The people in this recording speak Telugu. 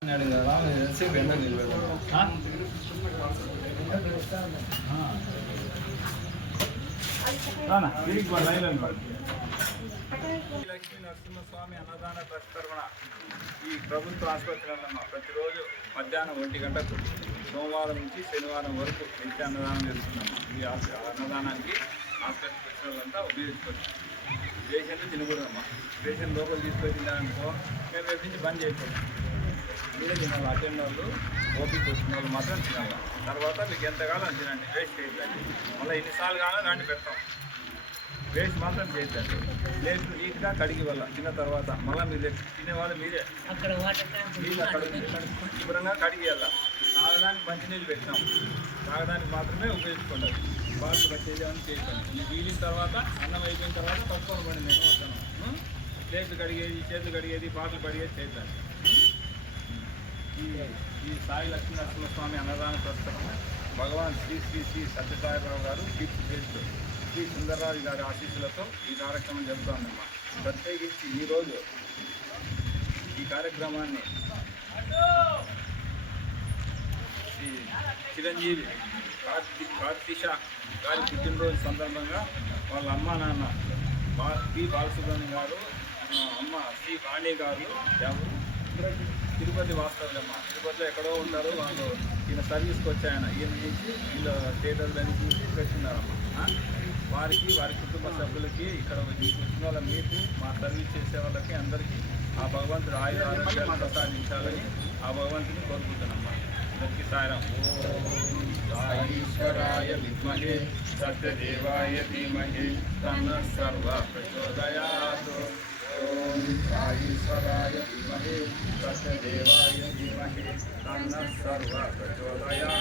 లక్ష్మీ నరసింహస్వామి అన్నదాన ట్రస్ట్ తరఫున ఈ ప్రభుత్వ ఆసుపత్రిలో ప్రతిరోజు మధ్యాహ్నం 1 గంటకు సోమవారం నుంచి శనివారం వరకు నిత్య అన్నదానం జరుగుతున్నాము. ఈ అన్నదానానికి ఆసుపత్రికి వచ్చిన వాళ్ళంతా ఉపయోగించుకోవచ్చు. పేషెంట్ తినకూడదమ్మా. పేషెంట్ లోపల తీసుకొని తినాలనుకో మేము రేపు నుంచి బంద్ చేయకూడదు. మీరే తినాలి. అటెండ్ వాళ్ళు ఓపిక వచ్చిన వాళ్ళు మాత్రం తినాలి. తర్వాత మీకు ఎంతకాలం తినండి, వేస్ట్ చేయొద్దండి. మళ్ళీ ఎన్నిసార్లు కావాలో దాన్ని పెడతాం. వేస్ట్ మాత్రం చేయొద్దండి. ప్లేట్ నీట్గా కడిగి వల్ల తిన్న తర్వాత మళ్ళీ మీరు తినేవాళ్ళు మీరే నీళ్ళు అక్కడ శుభ్రంగా కడిగి వెళ్ళాలి. తాగడానికి మంచినీళ్ళు పెట్టినాం, తాగడానికి మాత్రమే ఉపయోగించుకోండి. బాగా కట్టేది అని చేయకండి. ఈ వీలిన తర్వాత అన్నం అయిపోయిన తర్వాత పట్టుకొని పడి నేను వస్తాను. ప్లేట్లు కడిగేది, చేతులు కడిగేది, బాటలు కడిగేది చేయకండి. ఈ సాయి లక్ష్మీ నరసింహస్వామి అన్నదాన ప్రస్తుతం భగవాన్ శ్రీ శ్రీ శ్రీ సత్యసాయిబాబు గారు కీర్తి చేస్తూ శ్రీ సుందరరాజు గారి ఆశీస్సులతో ఈ కార్యక్రమం జరుగుతుందమ్మా. ప్రత్యేకించి ఈరోజు ఈ కార్యక్రమాన్ని శ్రీ చిరంజీవి కార్తీష గారి పుట్టినరోజు సందర్భంగా వాళ్ళ అమ్మ నాన్న పి బాలసుబ్రహ్మణ్యం గారు, అమ్మ శ్రీ పాండే గారు ఎవరు తిరుపతి వాస్తవ్యమ్మ. తిరుపతిలో ఎక్కడో ఉంటారు వాళ్ళు. ఈయన సర్వీస్కి వచ్చాయన. ఈయన నుంచి వీళ్ళ స్టేటస్ అని చూసి పెట్టినారమ్మ. వారికి, వారి కుటుంబ సభ్యులకి, ఇక్కడ వచ్చిన వాళ్ళ మీకు, మా సర్వీస్ చేసే వాళ్ళకి అందరికీ ఆ భగవంతుడు ఆరోగ్యాలు ప్రసాదించాలని ఆ భగవంతుని కోరుకుంటున్నామ్మా. అందరికీ సాయిరాం. ఓం సాయీశ్వరాయ విద్మహే సత్యదేవాయ ధీమహి తన్నః సర్వః ప్రచోదయాత్. ఓం సాయీశ్వరాయ విద్మహే సత్యదేవాయ ధీమహి తన్నః సర్వః ప్రచోదయాత్.